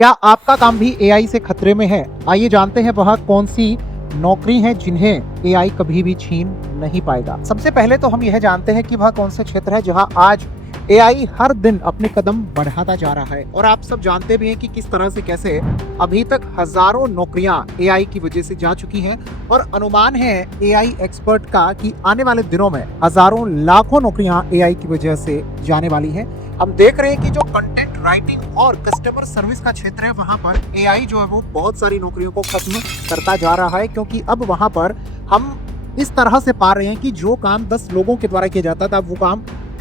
क्या आपका काम भी एआई से खतरे में है? आइए जानते हैं वह कौन सी नौकरी हैं जिन्हें एआई कभी भी छीन नहीं पाएगा। सबसे पहले तो हम यह जानते हैं कि वह कौन से क्षेत्र है जहां आज एआई हर दिन अपने कदम बढ़ाता जा रहा है। और आप सब जानते भी हैं कि किस तरह से कैसे अभी तक हजारों नौकरियां एआई की वजह से जा चुकी हैं और अनुमान है एआई एक्सपर्ट का कि आने वाले दिनों में हजारों लाखों नौकरियां एआई की वजह से जाने वाली हैं। हम देख रहे हैं कि जो कंटेंट राइटिंग और कस्टमर सर्विस का क्षेत्र है वहां पर एआई जो है वो बहुत सारी नौकरियों को खत्म करता जा रहा है, क्योंकि अब वहां पर हम इस तरह से पा रहे हैं कि जो काम 10 लोगों के द्वारा किया जाता था वो काम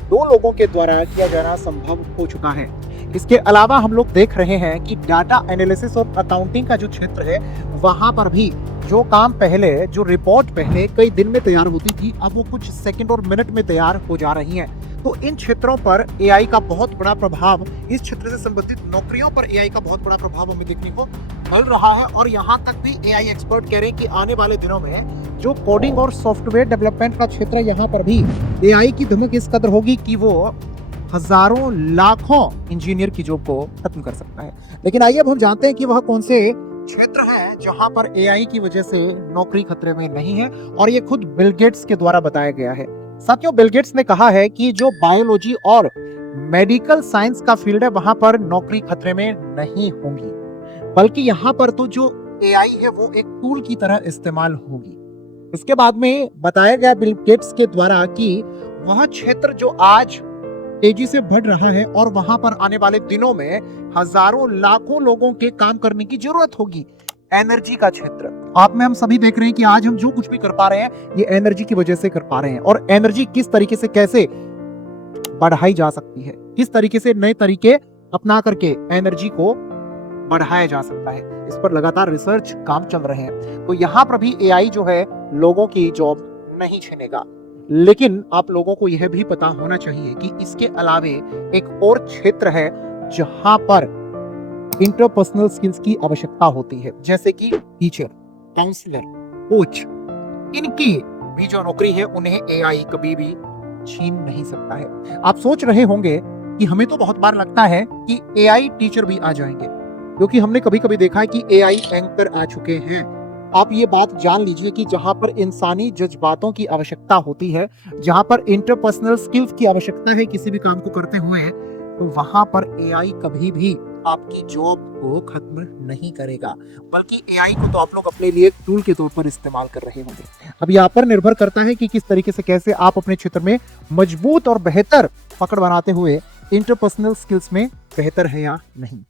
2 लोगों के द्वारा किया जाना संभव हो चुका है। इसके अलावा हम लोग देख रहे हैं कि डाटा एनालिसिस और अकाउंटिंग का जो क्षेत्र है वहां पर भी जो काम पहले, जो रिपोर्ट पहले कई दिन में तैयार होती थी, अब वो कुछ सेकंड और मिनट में तैयार हो जा रही हैं। तो इन क्षेत्रों पर एआई का बहुत बड़ा प्रभाव, इस क्षेत्र से संबंधित नौकरियों पर एआई का बहुत बड़ा प्रभाव हमें देखने को मिल रहा है। और यहाँ तक भी एआई एक्सपर्ट कह रहे हैं कि आने वाले दिनों में जो कोडिंग और सॉफ्टवेयर डेवलपमेंट का क्षेत्र है यहाँ पर भी एआई की धमक इस कदर होगी कि वो हजारों लाखों इंजीनियर की जॉब को खत्म कर सकता है। लेकिन आइए अब हम जानते हैं कि वह कौन से क्षेत्र है जहां पर एआई की वजह से नौकरी खतरे में नहीं है, और ये खुद बिल गेट्स के द्वारा बताया गया है। साथियों, बिल गेट्स ने कहा है कि जो बायोलॉजी और मेडिकल साइंस का फील्ड है वहां पर नौकरी खतरे में नहीं होंगी, बल्कि यहाँ पर तो जो एआई है वो एक टूल की तरह इस्तेमाल होगी। उसके बाद में बताया गया बिल गेट्स के द्वारा कि वह क्षेत्र जो आज तेजी से बढ़ रहा है और वहां पर आने वाले दिनों में हजारों लाखों लोगों के काम करने की जरूरत होगी, एनर्जी का क्षेत्र। आप में हम सभी देख रहे हैं कि आज हम जो कुछ भी कर पा रहे हैं ये एनर्जी की वजह से कर पा रहे हैं। और एनर्जी किस तरीके से कैसे बढ़ाई जा सकती है, किस तरीके से नए तरीके अपना करके एनर्जी को बढ़ाया जा सकता है, इस पर लगातार रिसर्च काम चल रहे हैं। तो यहाँ पर भी एआई जो है लोगों की जॉब नहीं छीनेगा, लेकिन आप लोगों को यह भी पता होना चाहिए कि इसके अलावे एक और क्षेत्र है जहां पर इंटरपर्सनल स्किल्स की आवश्यकता होती है, जैसे कि टीचर, काउंसलर, कोच। इनकी भी जो नौकरी है उन्हें एआई कभी भी छीन नहीं सकता है। आप सोच रहे होंगे कि हमें तो बहुत बार लगता है कि एआई टीचर भी आ जाएंगे, क्योंकि हमने कभी कभी देखा है कि एआई एंकर आ चुके हैं। आप ये बात जान लीजिए कि जहां पर इंसानी जज्बातों की आवश्यकता होती है, जहां पर इंटरपर्सनल स्किल्स की आवश्यकता है किसी भी काम को करते हुए, तो वहां पर एआई कभी भी आपकी जॉब को खत्म नहीं करेगा, बल्कि एआई को तो आप लोग अपने लिए टूल के तौर पर इस्तेमाल कर रहे होंगे। अब यहाँ पर निर्भर करता है कि किस तरीके से कैसे आप अपने क्षेत्र में मजबूत और बेहतर पकड़ बनाते हुए इंटरपर्सनल स्किल्स में बेहतर है या नहीं।